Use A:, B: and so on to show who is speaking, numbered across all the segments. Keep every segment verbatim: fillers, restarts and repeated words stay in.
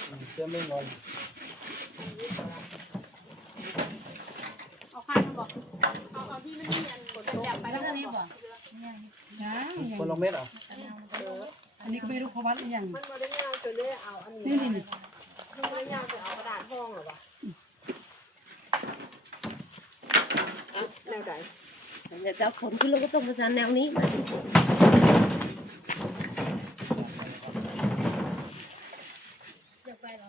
A: เชื่อไม่งง
B: เอาข้างมาบอกเอาเอาที่มันนี่อันกดจับไปแล้วนี่บอก
C: ยัง
A: คนลงเม็ดเหรอ
C: อันนี้ก็ไม่รู้เขาวัดหรือยัง
D: มันมาได้ยาวจนได้เอาอันนี้
C: นี่นี่นี่
D: มันมาได้ยาวจะเอากระดาษห้องหรอวะแนวใด
E: เดี๋ยวจะเอาขนขึ้นแล้วก็ต้องประสานแนวนี้มา
B: เดี๋ยวไปแล้ว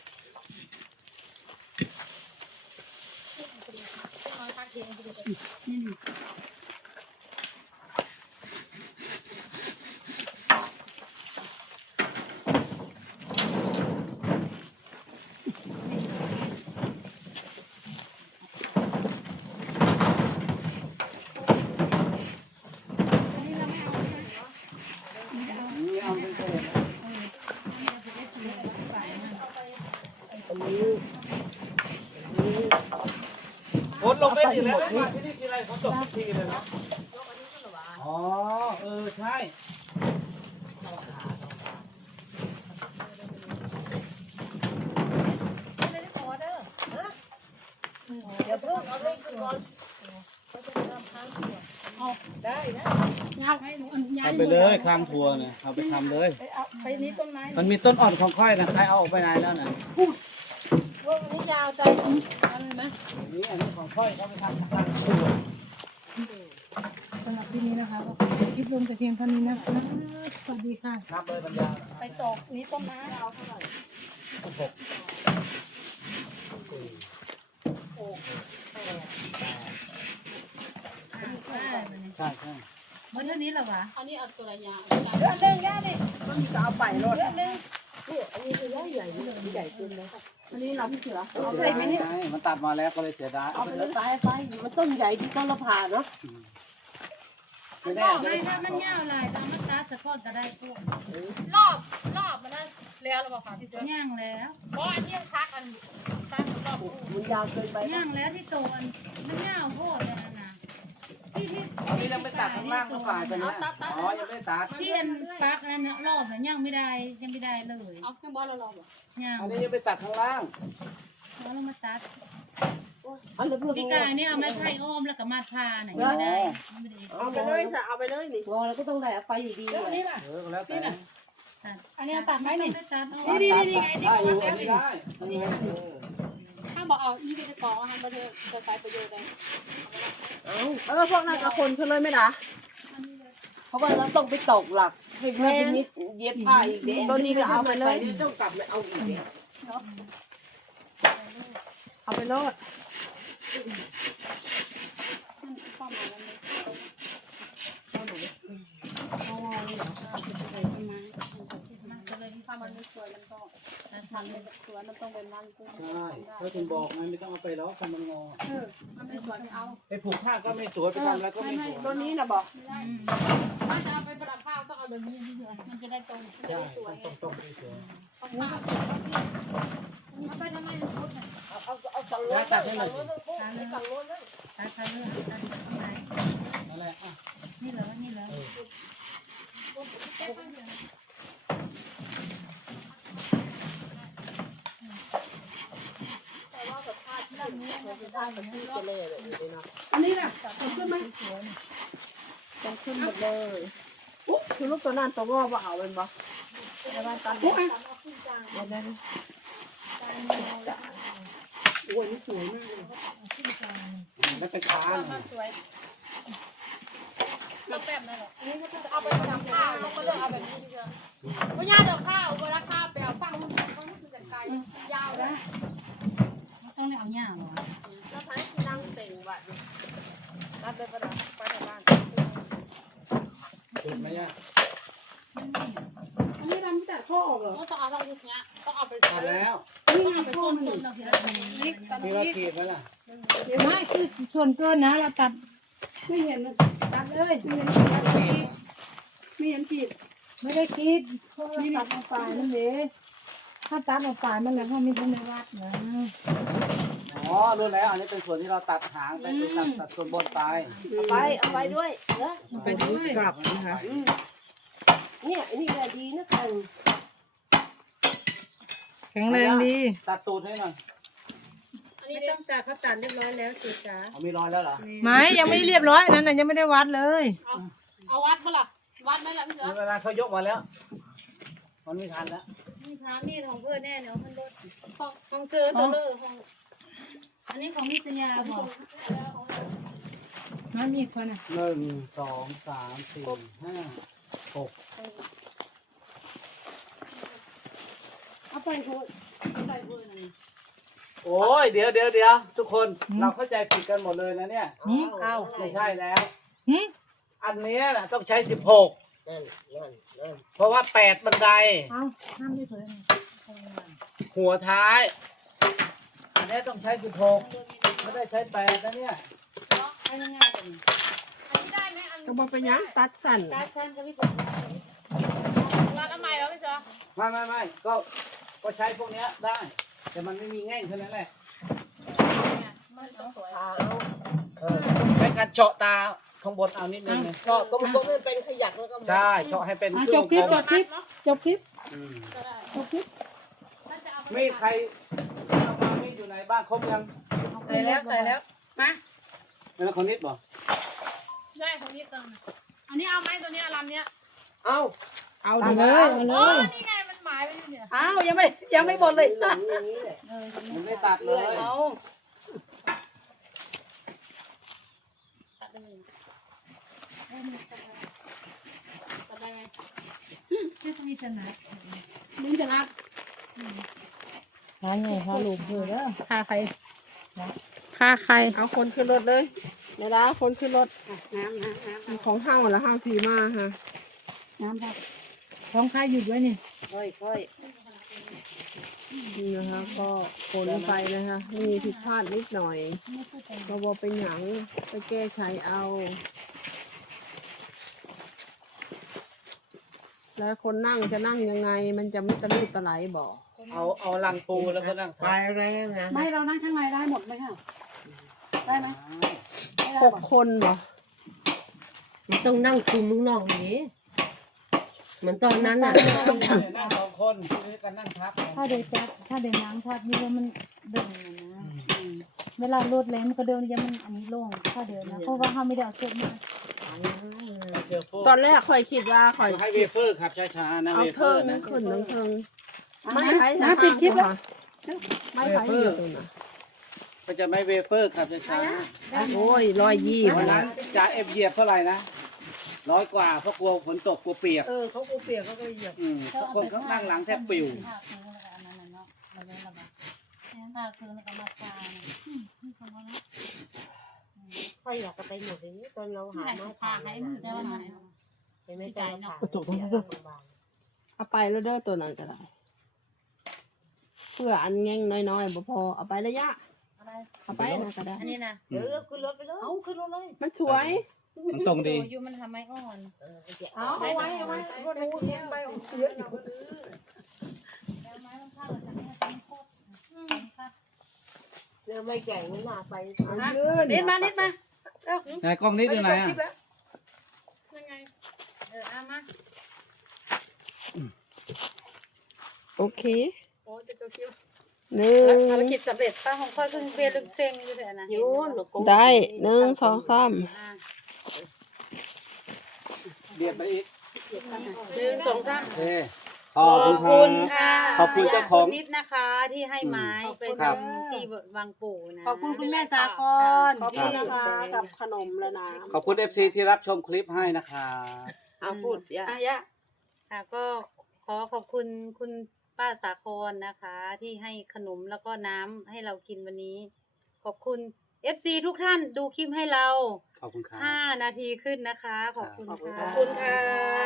C: นี่นี่
A: นี่เอาไปเลยคนลงเม็ดอยู่แล้วมาที่นี่ทีไรเขาตกทุกทีเลยเนาะอ๋อเออใช่ทำไปเลยข้างทัวเนี่ยเอาไปทำเลย
C: ไปเอาไปนี้ต้นไม้
A: มันมีต้นอ่อนของค่อยนะใครเอาออกไปไหนแล้วนะ
D: พวกนี้ยาวใจอะไรไหม
A: นี่อันนี้ของค่อยเขาไปทำข้างทัว
C: สำหรับที่นี้นะคะก็ขอคลิปลงแต่เพียงเท่านี้นะคะสวัสดีค่ะ
A: นับเลยปัญญา
C: ไปตกนี้ต้นไม้เอาเท่าไหร่
A: หกสี่ใช่ใช่
C: เมื่อเท่านี้เหรอวะ
B: อันนี้เอาตัวระยะ
C: เรื่องเรื่องย่าดิ
D: มันจะเอาไปรถ
C: เรื่องนึง
D: นี่อันนี้คือใหญ่ใหญ่ใหญ่ขึ้นนะอันนี้เราพี่เสือ
A: เอาไปไหมเนี่ยมันตัดมาแล้วก็เลยเสียดาย
E: เอาไปเลยไปไปมันต้นใหญ่ที่ต้นละผ่าเนาะ
A: ไม่
C: บ
A: แน่
C: อก
A: จะ
C: ให้
A: ได้
C: ถ้ามันยาวลายก็มาตัดสะกดก็ได้พวก
B: รอบรอบมันนั่นแล้วหรือเปล่าคะพี่เจ้า
C: ย่างแล้ว
B: เพราะอันนี้พักอันตั้งรอบ
E: มันยาวเกินไป
C: ย่างแล้วที่โตนมันยาวโคตรเลยนะที่ที่
A: อันนี้ยังไม่ตัดข้างล่างก็ฝ่ายไปนะอ๋อยังไม่ตัด
C: ที่อันปักนั้นรอบนั้นย่างไม่ได้ยังไม่ได้เลย
B: เอาเครื่องบอลเราลองบอก
C: ย่าง
A: อันนี้ยังไม่ตัดข้างล่าง
C: แล้วเรามาตัด
E: อันนี้เพื่อน
C: พี่กายนี่เอาไม้ไผ่อ้อมแล้วก็มาทาไหนไม่ได้ไม่ได้
D: เอาไปเลยจะเอาไปเลยนี่
E: งอแล้วก็ต้องได้เอาไปอยู่ดี
C: แล้วอันนี้ล่ะ
A: เออก็แล้วแต่
C: ตัดอันนี้ตัดไหมนี่ตัด
A: นี่นี่นี่ไงที่เขาทำได้อันนี้เออ
B: ถ้าบอกเอาอีไปจะกองอาหารประเทศจะใช้ประโยชน์ได้
D: เออพวกนั้นกับคนเขาเลยไหมล่ะ
E: เพราะว่าเราต้องไปตกหลักให้แม่นิดเย็บผ้าอีกเด้
D: ตัวนี้ก็เอาไปเลย
E: ต้องกลับมาเอาอีกเด้
D: เอาไปรถ
B: ถ้ามันไม่สวยมันก็มันไม่สวยมันต้องเป็นนั่นซึ่ง
A: ใช่เขาถึงบอกไงไม่ต้องเอาไปล้อคันมันงอ
B: เออมันไม่สวยไม่เอา
A: ไปผูกผ้าก็ไม่สวยไปทำอะไรก็ไม่สวย
D: ตัวนี้นะบอก
B: ถ้าจะเอาไปประดับข้าวต้องเอาแบบนี้ที่เดียวมันจะได้ตรงจะ
A: ใช่
B: ได้สวย
A: ต้องต้องไม่สวย
B: เอาผ้านี่ไปทำไมมันพุทธ
D: เอาเอาเอาสั่งรถ
A: ตัดให้หน่อยสิ
D: สั่งรถเลย
C: ตัดตัดเรื่องตัดข้างใน
A: นั่นแหละอ่ะ
C: นี่เหรอนี่เหรอ
D: แต่ว่ากับผ้าที่นี่เขาจะได้มันที่จะเลยเลยนี่นะ
C: อันนี้ล่ะตัดขึ้นไหม
D: ต้องขึ้นหมดเลยอุ๊บคือลูกตัวนั้นตัวงอว่าเอาเป็นบ่แต่ว่าตันปุ๊บเดี๋ยวนั้นโอ้ยนี่สวยมากเลย
A: มันจะช้าหน่อย
B: สวยเราแบบนั้นหรอนี่ก็จะเอาไปประดับข้าวเราก็เลือกเอาแบบนี้ที่เดียวเพราะย่าดอกข้าวเวลาข้าวไปเอาฟังมันมันคือแต่ไกลยาวเลย
C: ต้องเอาหญ้าหรอ
D: แล้วท้ายที่นั่งเต่งบัดรับไปประดับไปทางบ้าน
A: จุดไหมเนี่ย
C: อันนี้เราไม่ตัดข้อออกเหรอ
B: ต้องเอาทางนี้เนี้ยต้องเอาไป
A: ตัดแล้ว
C: นี่
B: เอาไปต้นต้นเราเสียแล้ว
C: นี่ตัด
A: มีว่าขีดไหมล่ะ
C: ไม่คือส่วนเกินนะเราตัดไม่เห็นตัดเลยไม่เห็นขีดไม่ได้ขีดนี่ตัดเอาปลายนั่นเองถ้าตัดเอาปลายมันแล้วเขาไม่ทำในวัดนะ
A: อ๋อรู้แล้วอันนี้เป็นส่วนที่เราตัดหางไปตัดตัดส่วนบนไป
D: เอาไปเอาไปด้วยเนอะ
C: ไปด้วย
D: กลับนะคะ
E: เนี่ยอันนี้ก็ดีนะกัน
C: แข็งแรงดี
A: ตัดตูดให้หน่อย
B: อันนี้
D: ไม่
B: เด็
D: ต้องตัดเขาตัดเรียบร้อยแล้วสิจ๋า
A: เอามีรอยแล้วเหรอ
C: ไม่ยังไม่เรียบร้อยนั่นน่ะยังไม่ได้วัดเลย
B: เอาเอาวัดปะล่ะวัดไหมล่ะพี่เสือ
A: เวลาเขายกมาแล้ว มันไม่ทันแล้ว
D: นี่พามีดของเพื่อนแน่เนาะมันรถของของเซอร์ตัวเลอร์ของอันนี้ของมิสยาบอก
C: น้อยมีคนอ่ะ
A: หนึ่งสองสามสี่ห้าหก
D: เอาไปโทษเอาไปเพื่อนอันนี้
A: โอ้ยเดี๋ยวเดี๋ยวเดี๋ยวทุกคนเราเข้าใจผิดกันหมดเลยนะเนี่ย
C: หืม
D: เอา
A: ไม่ใช่แล้ว
C: หืม
A: อันเนี้ยน่ะต้องใช้สิบหกเพราะว่าแปดบันได
C: เอาห้ามไม่เผย
A: หัวท้าย อันเนี้ยต้องใช้สิบหกไม่ได้ใช้แปดนะเนี่ย
D: ให้ง่ายๆกว่านี้
B: อันนี้ได้ไหมอัน
D: ก็บอกไปยังตัดสั่นตัดสั่นก็ไม่ถูก
B: วัดทำไมแล้วพี่เสือ
A: ไม่ไม่ไม่ก็ก็ใช้พวกเนี้ยได้ แต่มันไม่มีแง่งเท่านั้นแหละ
B: เนี่ยมันต้องสวย
A: เออใช้การเจาะตาข้างบนเอานิดนึงนะ
E: ก็ก็มันก็เป็นขยักแล้วก็
A: ใช่เจาะให้เป็น
C: อ่ะ
A: ครึ่
C: จ
A: ง
C: บคลิป
A: กล
C: จ
A: ม
C: บคลิปจบคลิป
A: อืม
B: ก็ได้
C: จบคลิป
B: ถ้าจะเอาไป
A: มีดใครเอามามีดอยู่ไหนบ้างครบยัง
D: ใส่แล้วใส่แล้วมา
A: เป็นคนนิดบ่
B: ใช่ของนี้เติมอันนี้เอาไหมตัวเนี้ยลำเนี้ย
E: เอ้า
D: เอา
C: เอา
D: ดี
C: เลยเอาเล
B: อ๋อย นี่ไงมันหมายไปอยู่เนี่ย
D: อ้าวยังไม่ยังไม่หมดเลย
E: หลังอย่างนี้แหละ
A: มันไม่ตัดเลย
D: เอา
B: ตัดได้ไหมตัดได้ไหม
C: ที่มีจะนัด
B: ลิ้นจะนับ
C: พาไงพาลูกเธอแล้ว
B: พาใครพาใคร
D: เอาคนขึ้นรถเลยเวลาคนขึ้นรถน้ำน้ำน้ำของห้าวแล้วห้าวทีมาฮะ
C: น้ำครับท้องข้าหยุดไว้นี่
E: ค่อยค่อย
D: นี่นะคะก็คนไปนะคะมีผิดพลาดนิดหน่อยก็บอกเป็นหยังไปแก้ไขเอา แล้วคนนั่งจะนั่งยังไง มันจะไม่ตะลุตะไหลบอก
A: เอาเอาลังปูแล้วก็นั่ง
E: ไปแรงนะ
C: ไม่เรานั่งข้างในได้หมดไหมคะได้ไหม
D: หกคนเหรอ
E: มันต้องนั่งคุมมึงนอกนี้เหมือนตอนนั้นน่ะ
A: นั่งสองคนที่กันนั่งทับ
C: ถ้าเดินจับถ้าเดินน้ำทับนี่ว่ามันเดินนะเวลารถแรงมันก็เดินยังมันอันนี้โล่งถ้าเดินนะเพราะว่าเขาไม่ได้เอาเชือกมา
A: เจอพวก
D: ตอนแรกคอยคิดว่าคอย
A: ให้เวเฟอร์ขับช้าๆนะ
D: เอา
A: เวเฟ
D: เทิ
A: อง ร์
D: นึ
A: นะ
D: งขึ้นนึงเทิงไม่ไผ่
C: นะปิดคลิปแล้ว
D: ไม่ไผ่อยู่ตรงนั้น
A: ก็จะไม่เวเฟอร์ขับช้า
D: โอ้ยร้อยยี่
A: ๆ
D: วั
A: วัน น
D: นั้
A: นั้น นจ่าเอฟเหยียบเท่าไหร่นะร้อยกว่าเพราะกลัวฝนตกกลัวเปียก
E: เออเขากูเปียกเขาก็เหยียบ
A: อืมทุกคนเขานั่งหลังแทบปิว
C: ผ้าคือแล้วก็มาทา
E: ค่อยอยากจะไปหมดอย่างนี้ตอนเราหาไม้
B: พาให้มือได้ว่ามัน
E: เห็นไหมตอนเราผ่า
D: เอาไปแล้วเด้อตัวนั้นก็ได้เพื่ออันแง่งน้อยๆบ่พอเอาไประยะเอาไปนะก็ได้
B: อันนี้นะ
E: เดี๋ยวขึ้นรถไปเลย
B: เอาขึ้นรถเลย
D: มันสวย
A: มันตรงดี
B: อยู่มันทำไมอ่อน
D: เอาเอาไว้เอาไว้รถนู้นไปเอาเสียอีกคนอื่น
B: ไม้มันข้างเราจะไม่ให้เป็นโคตร
E: เรือไม่แก่งไม่มาไป
D: เอายืน
B: นิดมานิดมา
A: ไหนกล้องนี้อยู่ไหนอ่ะ
B: ยังไงเออเอามา
D: โอเค
B: โอ้จะตัวคิว
D: หนึ่ง
B: ภารกิจสำเร็จป้าของค่อยคือเบียร์ลึกเซ็งอยู่เถอะนะ
E: ยูน
D: ได้หนึ่งสองสาม
B: อ่า
A: เบียดไปอีก
B: หนึ่งสองสาม
A: โอเคขอบคุณครับ
B: ค่ะ
A: ขอบคุณเจ้าของ
B: นิดนะคะที่ให้ไม้ไป
A: ครับ
B: ทำที่วังปู่นะ
C: ขอบคุณคุณแม่สาคร
D: ขอบคุณนะคะกับขนมและน้ำ
A: ขอบคุณเอฟซีที่รับชมคลิปให้นะครับ
E: เอาพูดอย่า
B: อ่ะยะค่ะก็ขอขอบคุณคุณป้าสาครนะคะ ที่ให้ขนมแล้วก็น้ำให้เรากินวันนี้ ขอบคุณ เอฟ ซี ทุกท่านดูคลิปให้เรา
A: ขอบคุณครับ
B: ห้านาทีขึ้นนะคะ ขอบคุณ
A: ขอบคุณ
B: ค่ะ
A: ขอบคุณค่ะ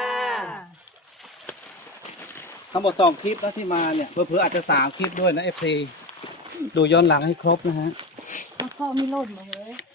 A: ทั้งหมดสองคลิปนะที่มาเนี่ยเพื่อๆอาจจะสามคลิปด้วยนะเอฟซีดูย้อนหลังให้ครบนะฮะ
C: มันก็ไม่โลดมาเลย